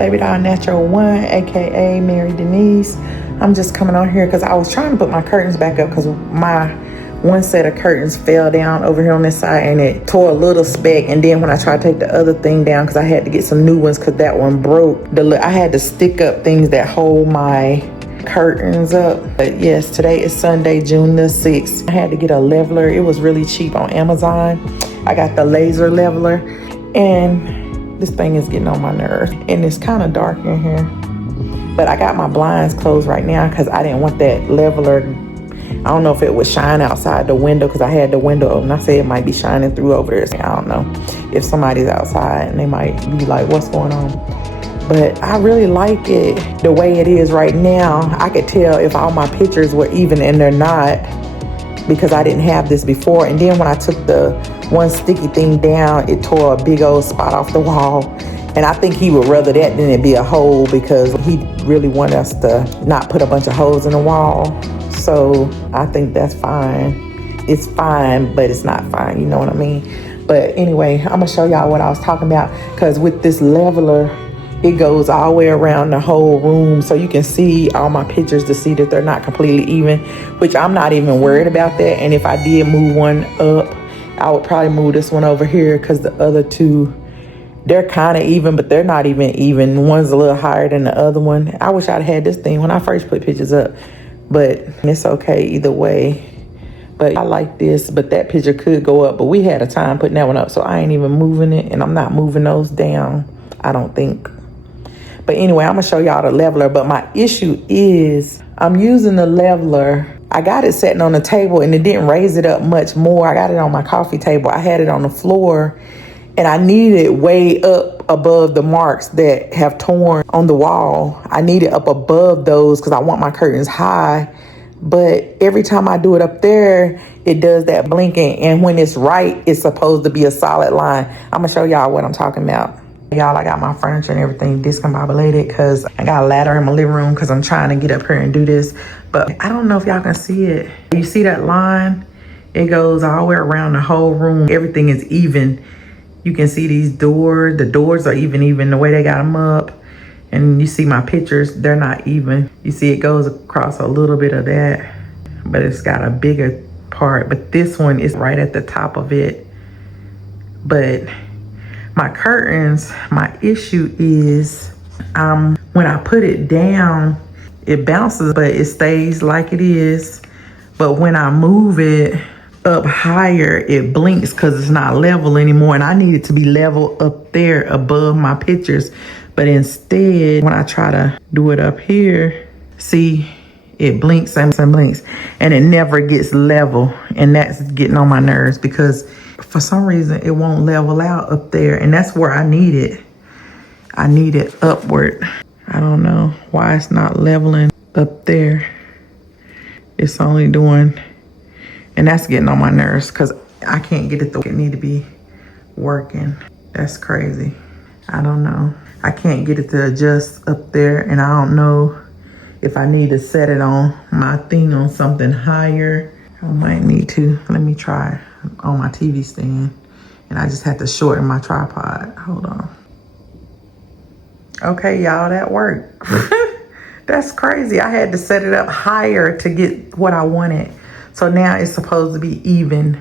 Baby Doll Natural One, aka Mary Denise. I'm just coming on here because I was trying to put my curtains back up because my one set of curtains fell down over here on this side and it tore a little speck. And then when I tried to take the other thing down, because I had to get some new ones because that one broke, I had to stick up things that hold my curtains up. But yes, today is Sunday, June the 6th. I had to get a leveler. It was really cheap on Amazon. I got the laser leveler, and this thing is getting on my nerves. And it's kind of dark in here. But I got my blinds closed right now because I didn't want that leveler. I don't know if it would shine outside the window because I had the window open. I said it might be shining through over there. So I don't know if somebody's outside and they might be like, what's going on? But I really like it the way it is right now. I could tell if all my pictures were even and they're not, because I didn't have this before. And then when I took the one sticky thing down, it tore a big old spot off the wall. And I think he would rather that than it be a hole, because he really wanted us to not put a bunch of holes in the wall. So I think that's fine. It's fine, but it's not fine. You know what I mean? But anyway, I'm gonna show y'all what I was talking about, because with this leveler, it goes all the way around the whole room, so you can see all my pictures to see that they're not completely even, which I'm not even worried about that. And if I did move one up, I would probably move this one over here, because the other two, they're kind of even, but they're not even. One's a little higher than the other one. I wish I'd had this thing when I first put pictures up, but it's okay either way. But I like this, but that picture could go up, but we had a time putting that one up, so I ain't even moving it, and I'm not moving those down, I don't think. But anyway, I'm gonna show y'all the leveler. But my issue is I'm using the leveler. I got it sitting on the table and it didn't raise it up much more. I got it on my coffee table. I had it on the floor and I need it way up above the marks that have torn on the wall. I need it up above those because I want my curtains high. But every time I do it up there, it does that blinking. And when it's right, it's supposed to be a solid line. I'm gonna show y'all what I'm talking about. Y'all, I got my furniture and everything discombobulated because I got a ladder in my living room because I'm trying to get up here and do this. But I don't know if y'all can see it. You see that line? It goes all the way around the whole room. Everything is even. You can see these doors. The doors are even the way they got them up. And you see my pictures, they're not even. You see it goes across a little bit of that, but it's got a bigger part. But this one is right at the top of it. But my curtains, my issue is when I put it down, it bounces, but it stays like it is. But when I move it up higher, it blinks because it's not level anymore. And I need it to be level up there above my pictures. But instead, when I try to do it up here, see, it blinks and blinks and it never gets level. And that's getting on my nerves because for some reason, it won't level out up there. And that's where I need it. I need it upward. I don't know why it's not leveling up there. It's only doing, and that's getting on my nerves because I can't get it the way it need to be working. That's crazy. I don't know. I can't get it to adjust up there. And I don't know if I need to set it on my thing on something higher. I might need to. Let me try on my TV stand. And I just had to shorten my tripod. Hold on. Okay, y'all, that worked. That's crazy. I had to set it up higher to get what I wanted. So now it's supposed to be even.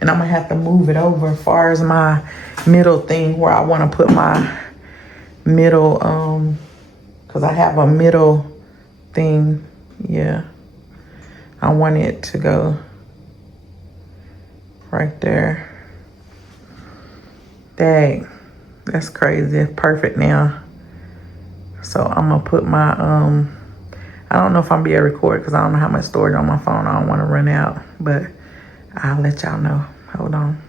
And I'm gonna have to move it over as far as my middle thing where I wanna put my middle, cause I have a middle thing, yeah. I want it to go right there. Dang, that's crazy. It's perfect now. So I'm gonna put my, I don't know if I'm gonna be able to record because I don't know how much storage on my phone. I don't wanna run out, but I'll let y'all know. Hold on.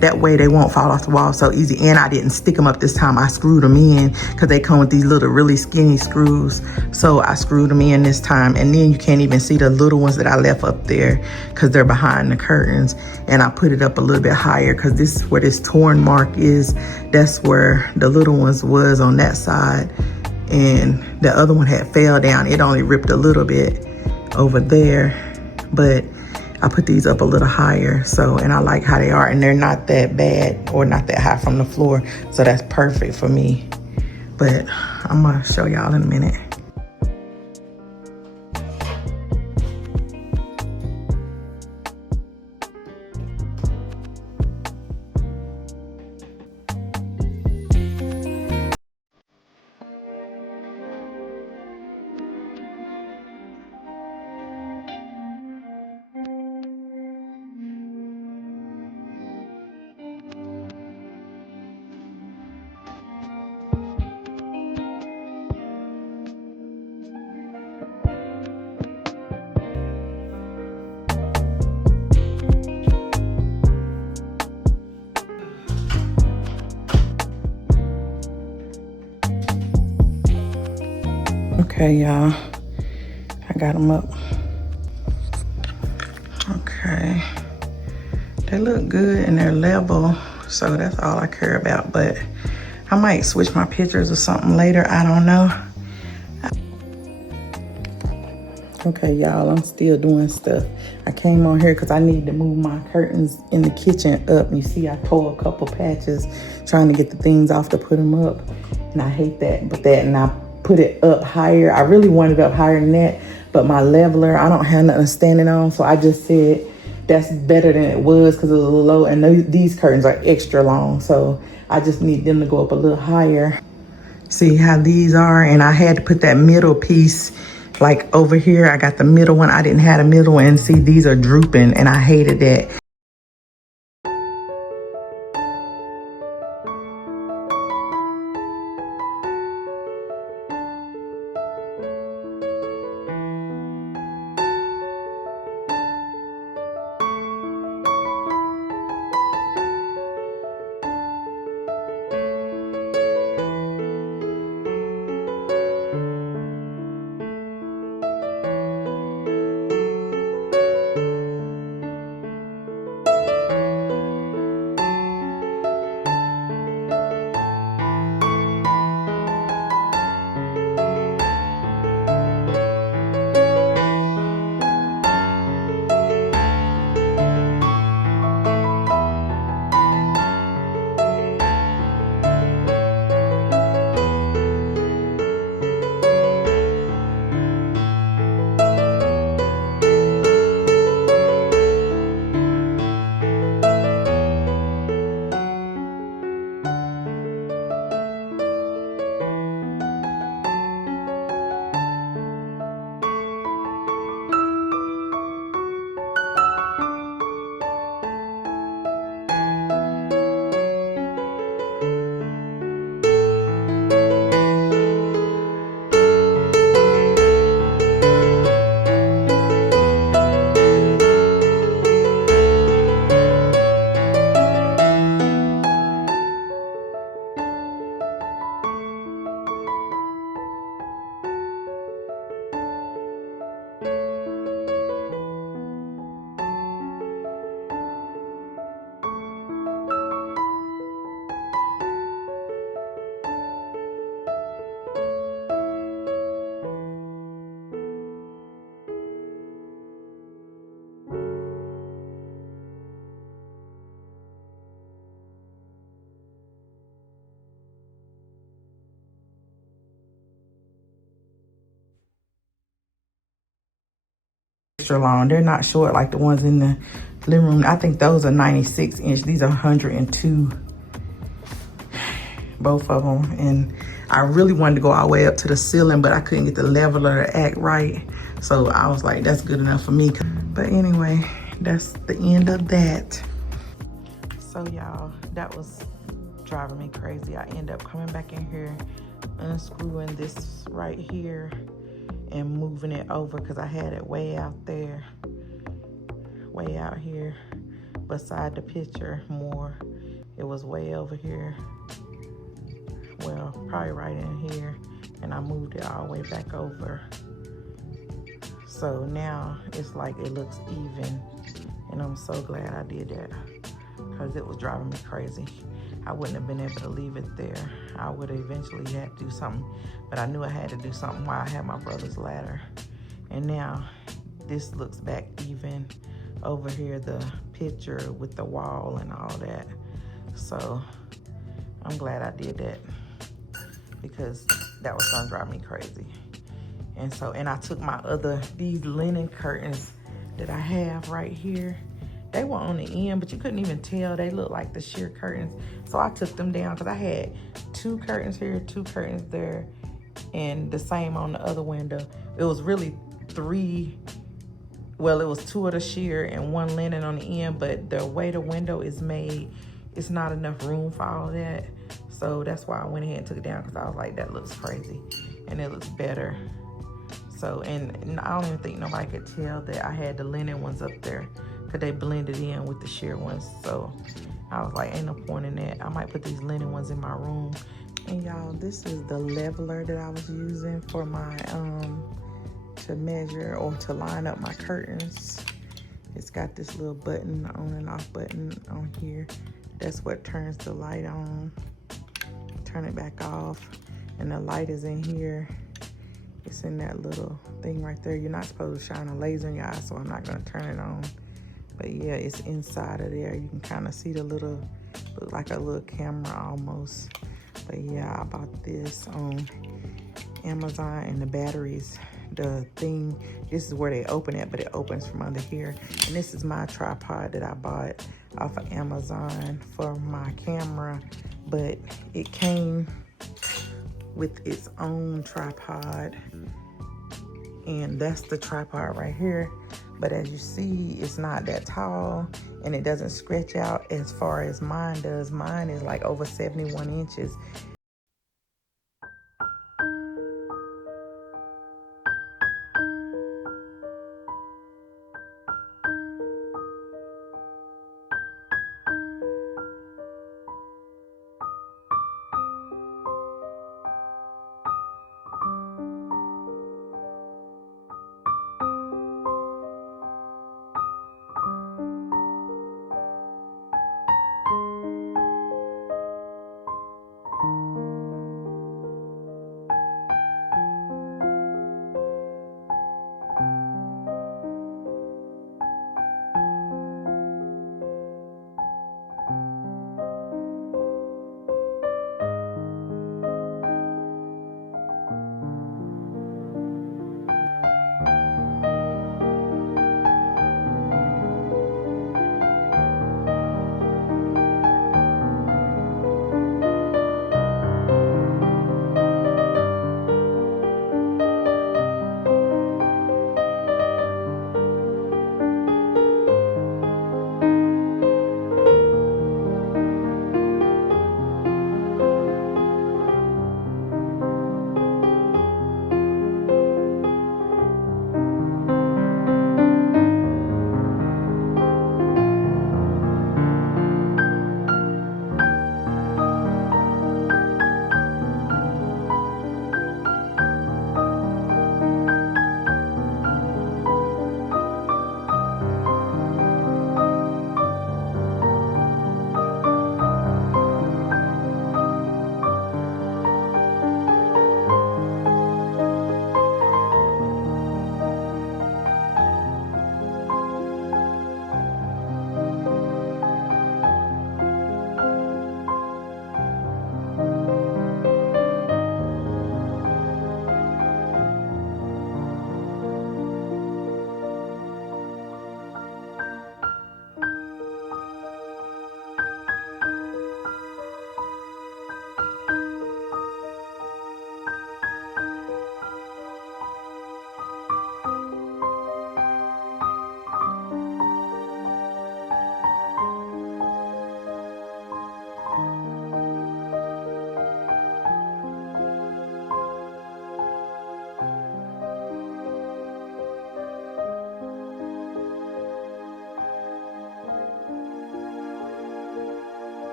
That way they won't fall off the wall so easy. And I didn't stick them up this time. I screwed them in because they come with these little really skinny screws. So I screwed them in this time. And then you can't even see the little ones that I left up there because they're behind the curtains. And I put it up a little bit higher because this is where this torn mark is. That's where the little ones was on that side. And the other one had fell down. It only ripped a little bit over there. But I put these up a little higher, so, and I like how they are, and they're not that bad or not that high from the floor, so that's perfect for me. But I'm gonna show y'all in a minute. Okay, y'all, I got them up. Okay, they look good and they're level, so that's all I care about. But I might switch my pictures or something later, I don't know. Okay, y'all, I'm still doing stuff. I came on here because I need to move my curtains in the kitchen up. You see, I tore a couple patches trying to get the things off to put them up. And I hate that, but and I put it up higher. I really wanted it up higher than that, but my leveler, I don't have nothing standing on. So I just said that's better than it was because it was a little low. And these curtains are extra long. So I just need them to go up a little higher. See how these are? And I had to put that middle piece like over here. I got the middle one. I didn't have a middle one. And see, these are drooping and I hated that. Extra long. They're not short like the ones in the living room. I think those are 96 inch. These are 102, both of them. And I really wanted to go all the way up to the ceiling, but I couldn't get the leveler to act right. So I was like, that's good enough for me. But anyway, that's the end of that. So y'all, that was driving me crazy. I end up coming back in here, unscrewing this right here and moving it over because I had it way out there, way out here. beside the picture more. It was way over here. Well, probably right in here. And I moved it all the way back over. So now it's like it looks even. And I'm so glad I did that, because it was driving me crazy. I wouldn't have been able to leave it there. I would have eventually had to do something, but I knew I had to do something while I had my brother's ladder. And now this looks back even over here, the picture with the wall and all that. So I'm glad I did that, because that was gonna drive me crazy. And so, and I took these linen curtains that I have right here. They were on the end, but you couldn't even tell. They looked like the sheer curtains. So I took them down, because I had 2 curtains here, 2 curtains there, and the same on the other window. It was really 3. Well, it was 2 of the sheer and 1 linen on the end, but the way the window is made, it's not enough room for all of that. So that's why I went ahead and took it down, because I was like, that looks crazy, and it looks better. So, and I don't even think nobody could tell that I had the linen ones up there, because they blended in with the sheer ones. So I was like, ain't no point in that. I might put these linen ones in my room. And y'all, this is the leveler that I was using for my, to measure or to line up my curtains. It's got this little button, on and off button on here. That's what turns the light on. Turn it back off. And the light is in here. It's in that little thing right there. You're not supposed to shine a laser in your eye, so I'm not gonna turn it on. But yeah, it's inside of there. You can kind of see the little, look like a little camera almost. But yeah, I bought this on Amazon, and the batteries, the thing, this is where they open it, but it opens from under here. And this is my tripod that I bought off of Amazon for my camera, but it came with its own tripod, and that's the tripod right here. But as you see, it's not that tall, and it doesn't stretch out as far as mine does. Mine is like over 71 inches,